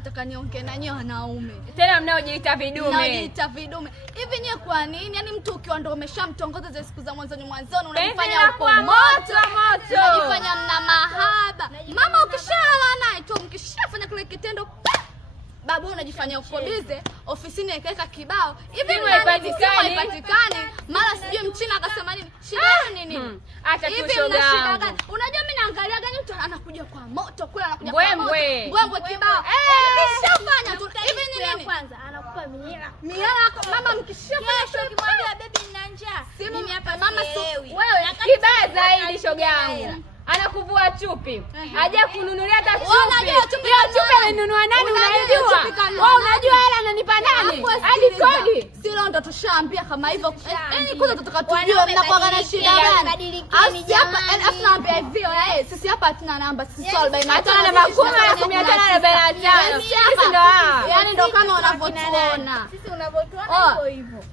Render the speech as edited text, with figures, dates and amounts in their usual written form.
nataka niongee na nyinyi wanaume. Tena mnaojiita vidume. Mnaojiita vidume. Hivi nyinyi kwa nini? Yaani mtu ukiwa ndo umeshamtongoza zile siku za mwanzoni unajifanya uko moto. Unajifanya mna mahaba. Mama ukishalala naye tu mkishafanya kile kitendo babu unajifanya uko bize, ofisini ikaeka kibao. Hivi haipatikani. Mara sijui mchina akasema nini? Shida yenu ni nini? Acha tu shoga yangu. Unajua mimi naangalia gani mtu anakuja kwa moto kule anakuja kwa moto. Mbwembwe kibao. Nishafanya tu. Hivi ni nini? Kwanza anakupa miela. Miela mama mkishafanya kesho ukimwambia baby nina njaa. Mimi hapa mama wewe kibaya zaidi shoga yangu. Anakuvua chupi. Haja kununulia hata chupi. Hiyo chupi amenunua nani unajua? Wewe unajua hela ananipa nani? Hadi kodi. Sio ndo tushaambia kama hivyo. Yaani kwanza tutaka tujue mnakuwa na shida gani. Asi hapa naambia hivyo sisi hapa hatuna namba sisi 45. Hata namba 10 na 15. Sisi ndo yaani ndo kama unavyotuona. Sisi unavyotuona hivyo hivyo.